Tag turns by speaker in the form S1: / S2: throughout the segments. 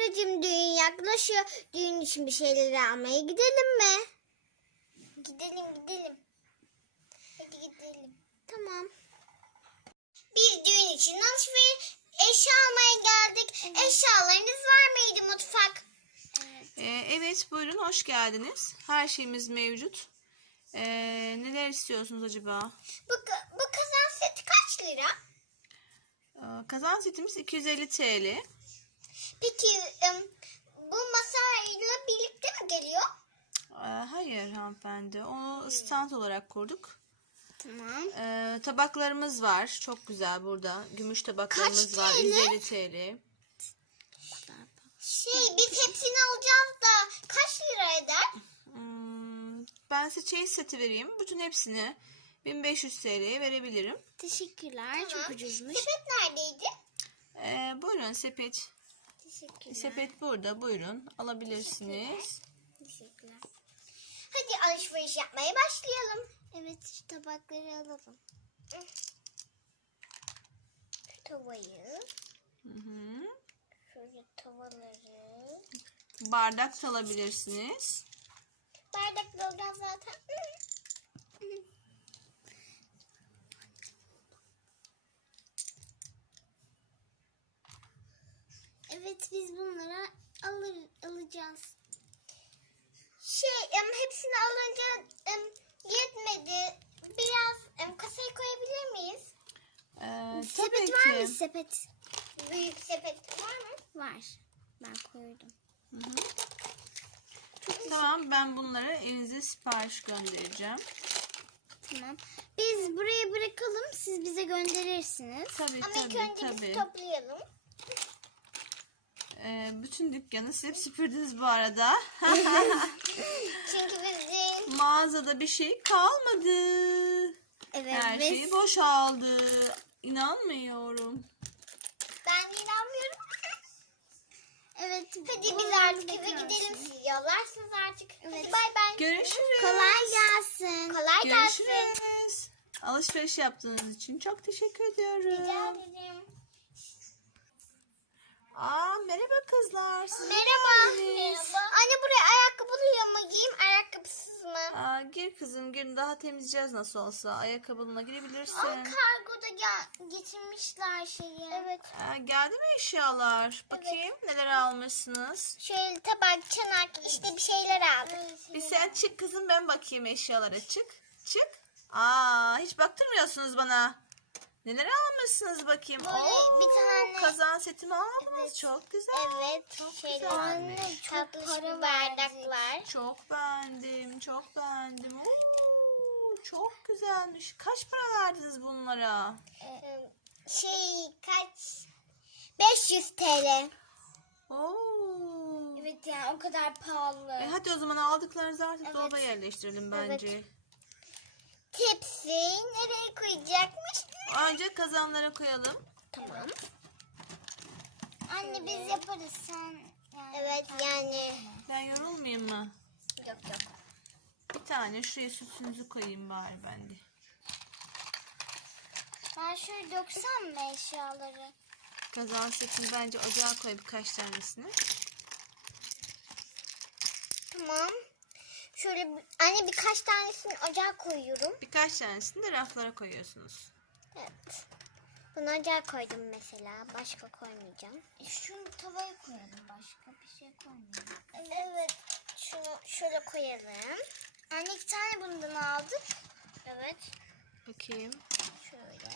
S1: Ablacığım düğün yaklaşıyor. Düğün için bir şeyleri almaya gidelim mi? Gidelim. Hadi gidelim. Tamam. Biz düğün için alışveriş eşya almaya geldik. Evet. Eşyalarınız var mıydı mutfak?
S2: Evet, buyurun, hoş geldiniz. Her şeyimiz mevcut. Neler istiyorsunuz acaba?
S1: Bu kazan seti kaç lira?
S2: Kazan setimiz 250 TL.
S1: Peki bu masayla birlikte mi geliyor?
S2: Hayır hanımefendi, onu stand olarak kurduk.
S1: Tamam.
S2: Tabaklarımız var, çok güzel burada. Gümüş tabaklarımız var, 150 TL.
S1: Biz hepsini alacağız da kaç lira eder?
S2: Ben size çeyiz seti vereyim. Bütün hepsini 1500 TL'ye verebilirim.
S1: Teşekkürler. Tamam. Çok ucuzmuş. Sepet neredeydi?
S2: Buyurun sepet.
S1: Teşekkürler.
S2: Sepet burada. Buyurun alabilirsiniz.
S1: Teşekkürler. Hadi alışveriş yapmaya başlayalım. Evet, şu tabakları alalım. Şu tavayı. Şöyle tavaları.
S2: Bardak da alabilirsiniz.
S1: Bardakla alacağız zaten. Evet, biz bunlara alacağız. Hepsini alınca yetmedi. Biraz kasaya koyabilir miyiz?
S2: Tabii
S1: var
S2: ki.
S1: mı sepet? Büyük sepet var mı? Var. Ben koydum.
S2: Tamam, ben bunları evinize sipariş göndereceğim.
S1: Tamam. Biz buraya bırakalım. Siz bize gönderirsiniz.
S2: Tabii.
S1: Ama ilk önce biz toplayalım.
S2: Bütün dükkanı silip süpürdünüz bu arada.
S1: Çünkü bizim
S2: Mağazada bir şey kalmadı.
S1: evet,
S2: Her şey boşaldı. İnanmıyorum.
S1: Ben de inanmıyorum. Evet. Hadi biz artık eve gidelim. Siz yollarsınız artık. Evet. Hadi bay bay.
S2: Görüşürüz.
S1: Kolay gelsin. Kolay gelsin.
S2: Görüşürüz. Alışveriş yaptığınız için çok teşekkür ediyorum.
S1: Rica ederim.
S2: Merhaba kızlar. Siz
S1: Merhaba.
S2: geldiniz.
S1: Anne, buraya ayakkabılıyla mı giyeyim, ayakkabısız mı?
S2: Gir kızım, gir, daha temizleyeceğiz nasıl olsa. Ayakkabınla girebilirsin.
S1: Kargoda getirmişler şeyi. Evet.
S2: Geldi mi eşyalar? Bakayım neler almışsınız.
S1: Şöyle tabak, çanak, işte bir şeyler aldık.
S2: Bir sen çık kızım, ben bakayım eşyalara. Çık. Hiç baktırmıyorsunuz bana. Neler almışsınız bakayım?
S1: Böyle bir tane
S2: kazan setimi aldınız.
S1: Evet.
S2: Çok güzel.
S1: evet,
S2: Çok
S1: şeyler.
S2: güzelmiş.
S1: Anne, çok para bardaklar.
S2: Çok beğendim. Çok güzelmiş. Kaç para verdiniz bunlara?
S1: Kaç? 500 TL.
S2: Oo.
S1: Evet, yani o kadar pahalı.
S2: Hadi o zaman aldıklarınızı artık
S1: Evet.
S2: dolaba yerleştirelim bence.
S1: Evet. Tepsi nereye koyacakmış?
S2: Önce kazanlara koyalım.
S1: Tamam. Anne, biz yaparız, sen yani. Evet, yani.
S2: Ben yorulmayayım mı?
S1: Yok.
S2: Bir tane şuraya sütünüzü koyayım bari ben de.
S1: Ben şöyle döksem mi eşyaları?
S2: Kazan setini bence ocağa koy birkaç tanesini.
S1: Tamam. Şöyle anne, birkaç tanesini ocağa koyuyorum.
S2: Birkaç tanesini de raflara koyuyorsunuz.
S1: Evet. Bunu ocağa koydum mesela. Başka koymayacağım. Şunu tavaya koyalım. Başka bir şey koymayalım. Evet. Şunu şöyle koyalım. Anne, 2 tane bundan aldık. Evet.
S2: Bakayım.
S1: Şöyle.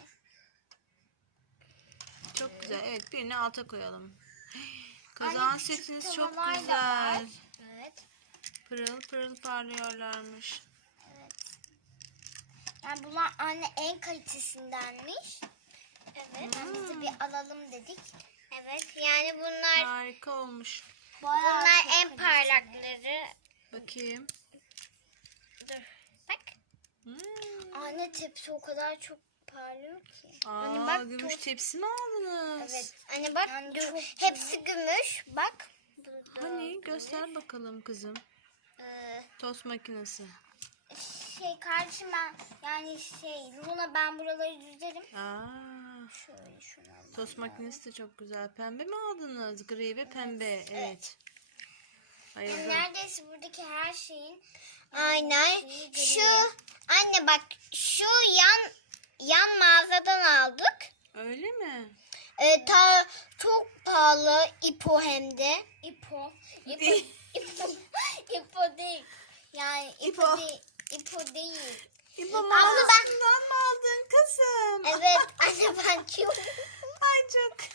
S2: Çok güzel. Evet, birini alta koyalım. Kazan
S1: Anne, küçük
S2: setiniz çok
S1: tavalar da var.
S2: güzel.
S1: Evet.
S2: Pırıl pırıl parlıyorlarmış.
S1: Evet. Yani bunlar anne en kalitesindenmiş. Evet. Yani biz de bir alalım dedik. Evet. Yani bunlar
S2: Harika olmuş.
S1: bunlar en parlakları.
S2: Bakayım.
S1: Dur. Bak. Anne, tepsi o kadar çok parlıyor ki.
S2: Bak, gümüş tepsi mi aldınız?
S1: Evet. Anne bak, hepsi gümüş. Bak.
S2: Hani göster bakalım kızım. Tost makinesi.
S1: Kardeşim, ben yani Luna, ben buraları düzerim. Şöyle şuradan.
S2: Tost makinesi de çok güzel. Pembe mi aldınız? Gri ve pembe. Evet. Bayıldım.
S1: Neredeyse buradaki her şeyin aynen şu anne bak şu yan mağazadan aldık.
S2: Öyle mi?
S1: Çok pahalı ipo hem de. İpo
S2: Değil.
S1: İpo değil. Yani
S2: İpo.
S1: ipo değil. İpo değil.
S2: İbo
S1: Abla
S2: mağazasından mı aldın kızım?
S1: Evet anne ben çok.
S2: Ay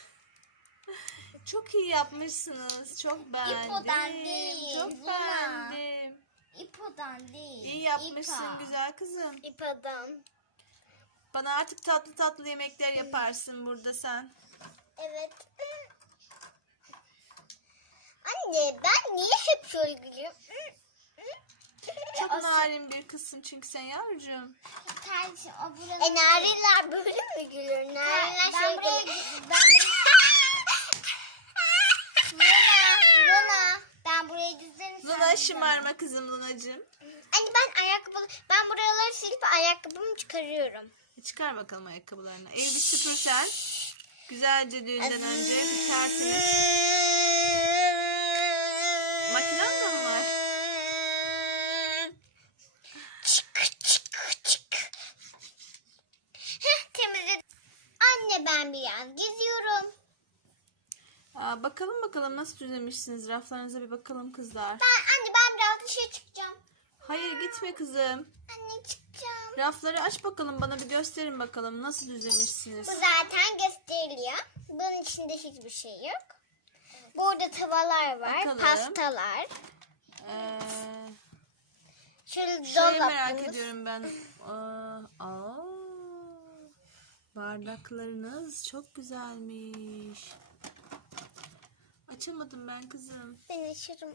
S2: çok iyi yapmışsınız. Çok beğendim.
S1: İpo'dan değil,
S2: Çok
S1: Luna.
S2: beğendim.
S1: İpo'dan değil.
S2: İyi yapmışsın
S1: İpa.
S2: güzel kızım.
S1: İpo'dan.
S2: Bana artık tatlı tatlı yemekler yaparsın burada sen.
S1: Evet. Anne ben niye hep şöyle gülüyorum?
S2: Çok narin bir kızsın çünkü sen yavrucuğum.
S1: Kardeşim o buranın... Nariler böyle mi gülüyor? Nariler şey gülüyor. Luna. Ben burayı düzenim.
S2: Luna şımarma kızım Lunacığım.
S1: Anne ben buraları silip ayakkabımı çıkarıyorum.
S2: Çıkar bakalım ayakkabılarını. Evi bir süpürsen. Güzelce düğünden önce bir tertemiz. Makinen de mi var?
S1: Temizledim. Anne ben biraz geziyorum.
S2: Bakalım nasıl düzlemişsiniz. Raflarınıza bir bakalım kızlar.
S1: Anne ben biraz dışarı çıkacağım.
S2: Hayır gitme kızım.
S1: Anne çıkacağım.
S2: Rafları aç bakalım, bana bir gösterin bakalım nasıl düzlemişsiniz.
S1: Bu zaten gösteriliyor. Bunun içinde hiçbir şey yok. Burada tavalar var,
S2: Bakalım.
S1: pastalar. Şöyle
S2: Şöyle merak
S1: dolabımız.
S2: ediyorum ben. Bardaklarınız çok güzelmiş. Açamadım ben kızım.
S1: Ben açarım.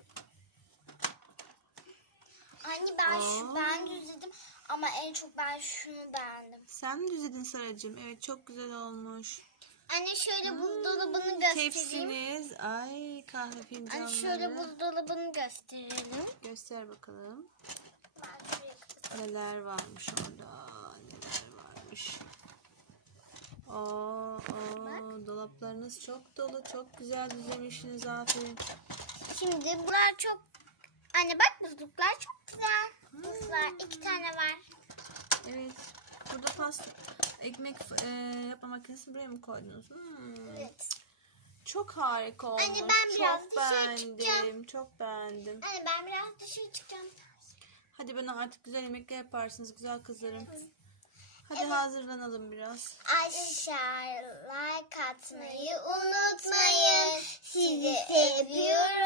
S1: Anne ben düzledim ama en çok ben şunu beğendim.
S2: Sen mi düzledin Saracığım? Evet çok güzel olmuş.
S1: Anne şöyle buzdolabını göstereyim.
S2: Tepsiniz. Ay kahve fincanları.
S1: Anne şöyle buzdolabını gösterelim.
S2: Göster bakalım.
S1: Ben şuraya kapatayım.
S2: Neler varmış orada. Neler varmış. Dolaplarınız çok dolu. Çok güzel düzlemişsiniz. Aferin.
S1: Şimdi bunlar çok... Anne bak buzluklar çok güzel. Buzlar 2 tane var.
S2: Evet. Burada pasta, ekmek yapma makinesini buraya mı koydunuz?
S1: Evet.
S2: Çok harika olmuş.
S1: Anne, ben biraz
S2: çok
S1: dışarı
S2: beğendim.
S1: çıkacağım.
S2: Çok beğendim.
S1: Anne ben biraz dışarı çıkacağım.
S2: Hadi bana artık güzel yemekler yaparsınız güzel kızlarım. Hadi hazırlanalım biraz.
S1: Aşağı like atmayı unutmayın. Sizi seviyorum.